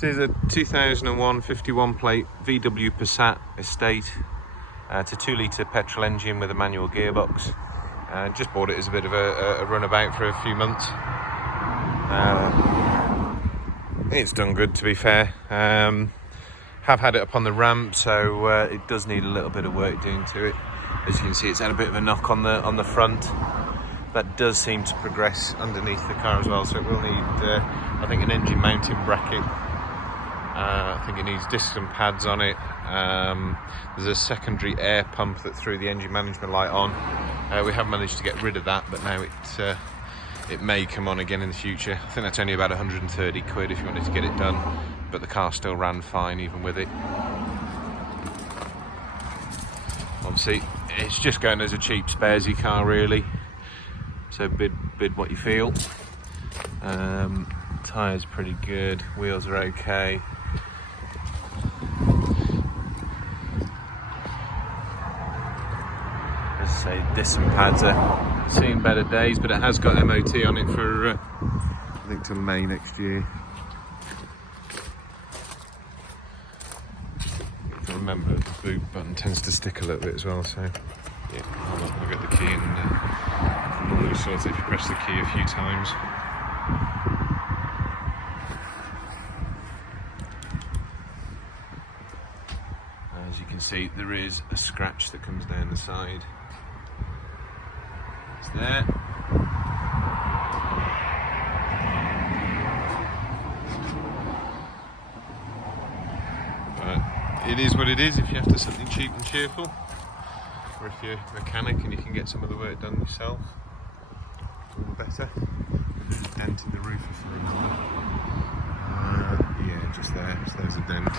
This is a 2001 51 plate VW Passat Estate. It's a 2 litre petrol engine with a manual gearbox. Just bought it as a bit of a runabout for a few months. It's done good, to be fair. Have had it up on the ramp, so it does need a little bit of work doing to it. As you can see, it's had a bit of a knock on the front. That does seem to progress underneath the car as well, so it will need, I think, an engine mounting bracket. I think it needs discs and pads on it. There's a secondary air pump that threw the engine management light on. We have managed to get rid of that, but now it may come on again in the future. I think that's only about 130 quid if you wanted to get it done, but the car still ran fine even with it. Obviously, it's just going as a cheap sparesy car, really. So bid what you feel. Tyres pretty good, wheels are okay. As I say, discs and pads are seeing better days, but it has got MOT on it for I think till May next year. Remember, the boot button tends to stick a little bit as well, so yeah, I'll get the key and normally sort it if you press the key a few times. As you can see, there is a scratch that comes down the side. It's there. It is what it is. If you're after something cheap and cheerful, or if you're a mechanic and you can get some of the work done yourself, all the better. Dent in the roof, if you remember. Yeah, just there. So there's a dent.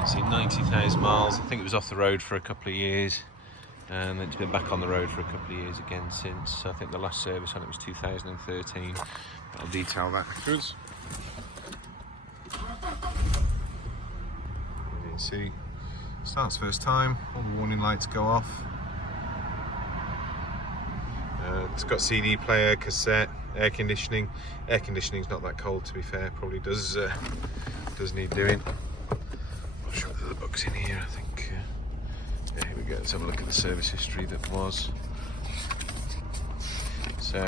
You see 90,000 miles. I think it was off the road for a couple of years, and it's been back on the road for a couple of years again since. So I think the last service on it was 2013. I'll detail that afterwards. As you can see, starts first time, all the warning lights go off. It's got CD player, cassette, air conditioning. Air conditioning's not that cold, to be fair. Probably does need doing. I'll show you the books in here, I think. Yeah, here we go. Let's have a look at the service history that was. So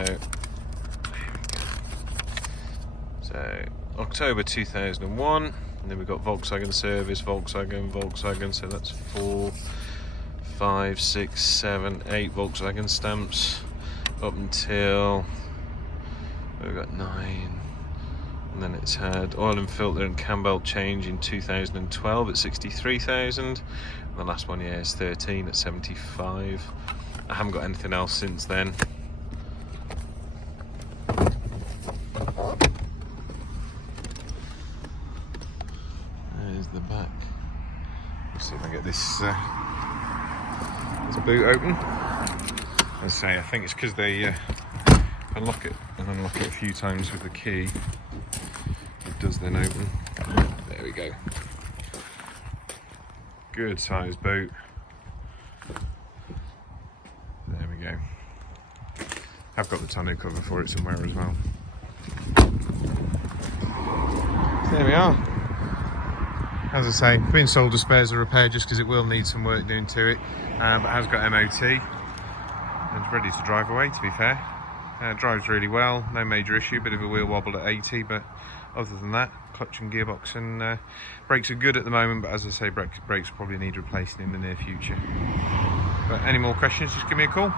October 2001, and then we've got Volkswagen service, Volkswagen, so that's 4, 5, 6, 7, 8 Volkswagen stamps up until we've got 9, and then it's had oil and filter and cam belt change in 2012 at 63,000, and the last one, yeah, is 13 at 75. I haven't got anything else since then. The back. Let's see if I get this boot open. As I say, I think it's because they unlock it and unlock it a few times with the key. It does then open. There we go. Good size boot. There we go. I've got the tonneau cover for it somewhere as well. So there we are. As I say, being sold as spares or repair just because it will need some work doing to it, but it has got MOT and it's ready to drive away, to be fair. Drives really well, no major issue, bit of a wheel wobble at 80, but other than that, clutch and gearbox and brakes are good at the moment, but as I say, brakes probably need replacing in the near future. But any more questions, just give me a call.